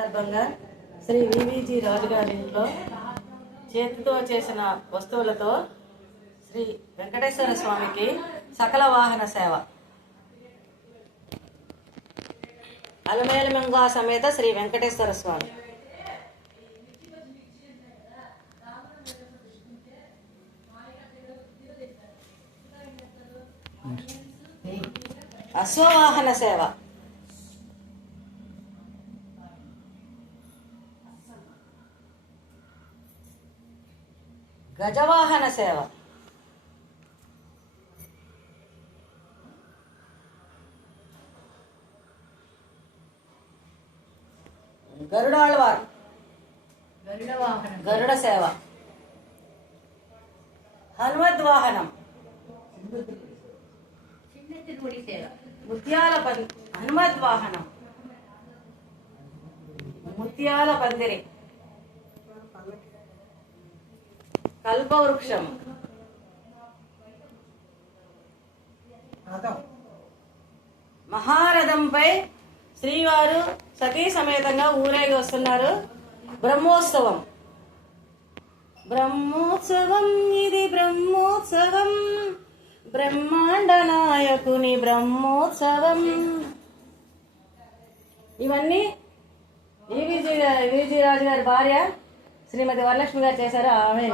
సందర్భంగా శ్రీ వివిజి రాజు గారి ఇంట్లో చేతితో చేసిన వస్తువులతో శ్రీ వెంకటేశ్వర స్వామికి సకల వాహన సేవ. అలమేలుమంగా సమేత శ్రీ వెంకటేశ్వర స్వామి. అశ్వవాహన సేవ. గజవాహన సేవ. గరుడాళ్వార్ గరుడ సేవ. హనుమద్వాహనం. ముత్యాల హనుమద్వాహనం. ముత్యాల పందిరి. కల్పవృక్షం. మహారథంపై శ్రీవారు సతీ సమేతంగా ఊరేగి వస్తున్నారు. బ్రహ్మోత్సవం. బ్రహ్మోత్సవం ఇది బ్రహ్మోత్సవం, బ్రహ్మాండ నాయకుని బ్రహ్మోత్సవం. ఇవన్నీ విజి రాజు గారి భార్య శ్రీమతి వరలక్ష్మి గారు చేశారు. ఆమె